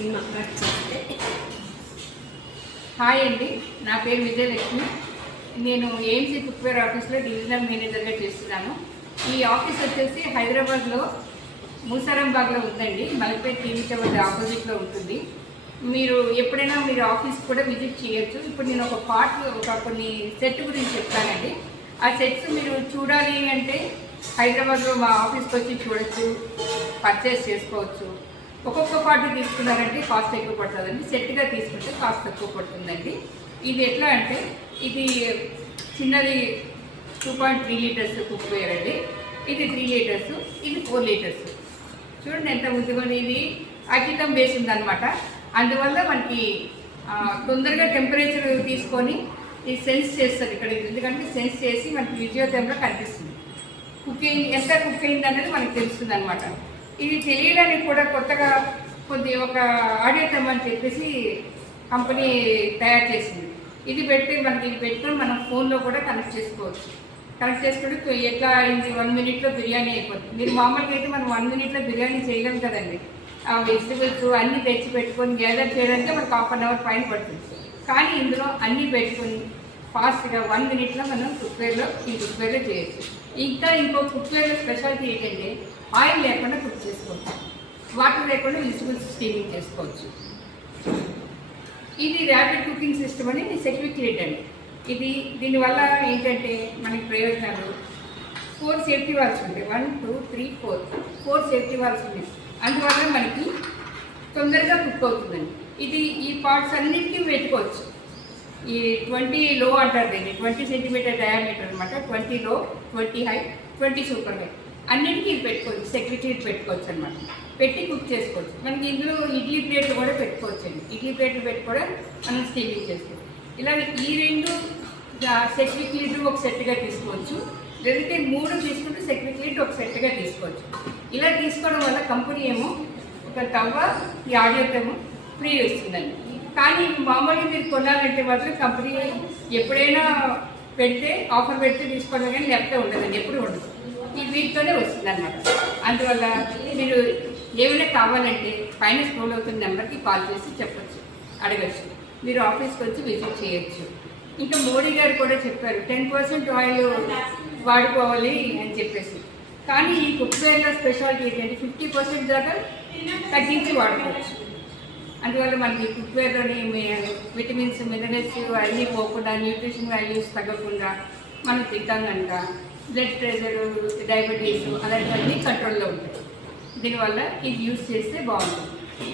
Cinema cut చేస్తే. Hi అండి, నా పేరు విజయలక్ష్మి. నేను ఏఎంసీ కుక్వేర్ ఆఫీస్లో డివిజనల్ మేనేజర్గా చేస్తున్నాను. ఈ ఆఫీస్ వచ్చేసి హైదరాబాద్లో మూసారంబాగ్లో ఉందండి. మలపేట టీవీ టవర్ ఆపోజిట్లో ఉంటుంది. మీరు ఎప్పుడైనా మీరు ఆఫీస్ కూడా విజిట్ చేయొచ్చు. ఇప్పుడు నేను కొన్ని సెట్ గురించి చెప్తానండి. ఆ సెట్స్ మీరు చూడాలి అంటే హైదరాబాద్లో మా ఆఫీస్కి వచ్చి చూడొచ్చు, పర్చేస్ చేసుకోవచ్చు. ఒక్కొక్క పార్ట్ తీసుకున్నారంటే కాస్ట్ ఎక్కువ పడుతుందండి. సెట్గా తీసుకుంటే కాస్ట్ తక్కువ పడుతుందండి. ఇది ఎట్లా అంటే ఇది చిన్నది 2.3 లీటర్స్ కుక్వేర్ అండి. ఇది 3 లీటర్స్, ఇది 4 లీటర్స్. చూడండి ఎంత ముద్దుగా. ఇది అకితం బేస్ ఉందన్నమాట. అందువల్ల మనకి తొందరగా టెంపరేచర్ తీసుకొని ఇది సెన్స్ చేస్తుంది ఇక్కడ. ఎందుకంటే సెన్స్ చేసి మనకి విజయోదయంలో కనిపిస్తుంది. ఎంత కుక్ అయింది అనేది మనకు తెలుస్తుంది అనమాట. ఇది తెలియడానికి కూడా కొత్తగా ఒక ఆడియో తెమ్మని చెప్పేసి కంపెనీ తయారు చేసింది. ఇది పెట్టుకొని మనం ఫోన్లో కూడా కనెక్ట్ చేసుకోవచ్చు. కనెక్ట్ చేసుకుంటే ఎట్లా అయింది 1 మినిట్లో బిర్యానీ అయిపోతుంది. మీరు మామూలుగా అయితే మనం 1 మినిట్లో బిర్యానీ చేయలేం కదండి. ఆ వెజిటబుల్స్ అన్నీ తెచ్చి పెట్టుకొని గ్యాదర్ చేయడానికి మనకు 1/2 అవర్ పైన పడుతుంది. కానీ ఇందులో అన్నీ పెట్టుకొని ఫాస్ట్గా 1 మినిట్లో మనం కుక్వేర్లో చేయొచ్చు. ఇంకో కుక్వేర్లో స్పెషాలిటీ ఏంటంటే ఆయిల్ లేకుండా కుక్ చేసుకోవచ్చు. వాటర్ లేకుండా వెజిటబుల్స్ స్టీమింగ్ చేసుకోవచ్చు. ఇది ర్యాపిడ్ కుకింగ్ సిస్టమ్ అని సెక్యూరిటీ అండి. దీనివల్ల ఏంటంటే మనకి ప్రయోజనాలు 4 సేఫ్టీ వాల్స్ ఉంటాయి. 1 2 3 4 సేఫ్టీ వాల్స్ ఉన్నాయి. అందువల్ల మనకి తొందరగా కుక్ అవుతుందండి. ఈ పార్ట్స్ అన్నిటికీ పెట్టుకోవచ్చు. ఈ 20 లో అంటారు దీన్ని. 20 సెంటీమీటర్ డయామీటర్ అనమాట. 20 లో, 20 హై, 20 సూపర్ హై అన్నిటికీ పెట్టుకోవచ్చు. సెక్యూరిటీ పెట్టుకోవచ్చు అనమాట. పెట్టి కుక్ చేసుకోవచ్చు. మనకి ఇందులో ఇడ్లీ ప్లేట్లు కూడా పెట్టుకోవచ్చు అండి. ఇడ్లీ ప్లేట్లు పెట్టి కూడా మనం స్టీమింగ్ చేసుకోవచ్చు. ఇలా ఈ 2 సెక్యూరిటీ ఒక సెట్గా తీసుకోవచ్చు. లేదంటే 3 తీసుకుంటే సెక్యూరిటీ ఒక సెట్గా తీసుకోవచ్చు. ఇలా తీసుకోవడం వల్ల కంపెనీ ఏమో ఒక తవ్వ, ఈ ఆడియో ఏమో ఫ్రీ వస్తుందండి. కానీ మామూలుగా మీరు కొనాలంటే మాత్రం కంపెనీ ఎప్పుడైనా ఆఫర్ పెడితే తీసుకోవడం, కానీ లేకపోతే ఉండదండి, ఎప్పుడు ఉండదు. ఈ వీటితోనే వస్తుంది అనమాట. అందువల్ల మీరు ఏమైనా కావాలంటే పైన స్క్రోల్ అవుతున్న నెంబర్కి కాల్ చేసి చెప్పచ్చు, అడగచ్చు. మీరు ఆఫీస్కి వచ్చి విజిట్ చేయొచ్చు. ఇంకా మోడీ గారు కూడా చెప్పారు 10% ఆయిల్ వాడుకోవాలి అని చెప్పేసి. కానీ ఈ కుక్వేర్లో స్పెషాలిటీ ఏంటంటే 50% దాకా తగ్గించి వాడుకోవచ్చు. అందువల్ల మనకి కుక్వేర్లోని విటమిన్స్, మినరల్స్ అన్నీ పోకుండా, న్యూట్రిషన్ వాల్యూస్ తగ్గకుండా మనం తింటాం కనుక బ్లడ్ ప్రెషర్, డయాబెటీస్ అలాంటివన్నీ కంట్రోల్లో ఉంటాయి. దీనివల్ల ఇది యూజ్ చేస్తే బాగుంటుంది.